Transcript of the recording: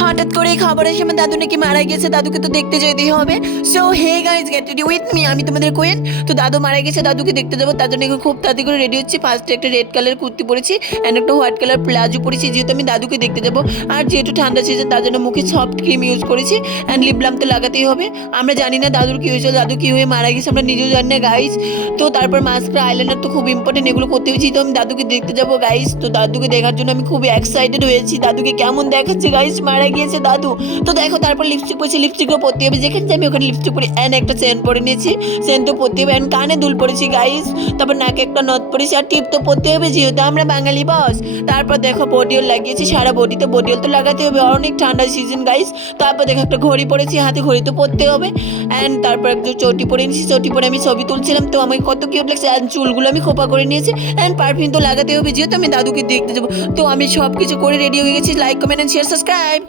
হঠাৎ করে খবরের সময় দাদু নাকি মারা গেছে, দাদুকে তো দেখতে যেতেই হবে। So hey guys, get ready with me, আমি তোমাদের কোয়েন। তো দাদু মারা গেছে, দাদুকে দেখতে যাবো, তার জন্য খুব তাড়াতাড়ি করে রেডি হচ্ছি। ফার্স্টে একটা রেড কালার কুর্তি পরেছি অ্যান্ড একটা হোয়াইট কালার প্লাজো পরেছি, যেহেতু আমি দাদুকে দেখতে যাবো। আর যেহেতু ঠান্ডা সিজন, তার জন্য মুখে সফট ক্রিম ইউজ করেছি অ্যান্ড লিপ বাম তো লাগাতেই হবে। আমরা জানি না দাদুর কী হয়েছিল, দাদু কী হয়ে মারা গেছে আমরা নিজেও জানি না গাইজ। তো তারপর মাস্কারা আইলাইনার তো খুব ইম্পর্টেন্ট, এগুলো করতে হয়েছি। তো আমি দাদুকে দেখতে যাবো গাইজ। তো দাদুকে দেখার জন্য আমি খুবই এক্সাইটেড হয়েছি, দাদুকে কেমন দেখাচ্ছে গাইজ, মারা গিয়েছে দাদু। তো দেখো তারপর লিপস্টিক পরেছি, লিপস্টিকও পরতে হবে, যেখানে আমি ওখানে লিপস্টিক পরি অ্যান্ড একটা চেন পরে নিয়েছি, চেন তো পরতে হবে অ্যান্ড কানে দুল পরেছি গাইজ। তারপর নাকে একটা নথ পরেছি আর টিপ তো পরতে হবে, যেহেতু আমরা বাঙালি বস। তারপর দেখো বডিওল লাগিয়েছি সারা বডিতে, বডিওল তো লাগাতে হবে, অনেক ঠান্ডা সিজন গাইজ। তারপর দেখো একটা ঘড়ি পরেছি হাতে, ঘড়ি তো পরতে হবে অ্যান্ড তারপর একটু চটি পরে নিয়েছি, চটি পরে আমি ছবি তুলছিলাম, তো আমাকে কত কিউট লাগছে। অ্যান্ড চুলগুলো আমি খোপা করে নিয়েছি অ্যান্ড পারফিউম তো লাগাতে হবে, যেহেতু আমি দাদুকে দেখতে যাবো। তো আমি সব কিছু করে রেডি হয়ে গেছি। Like comment and share subscribe.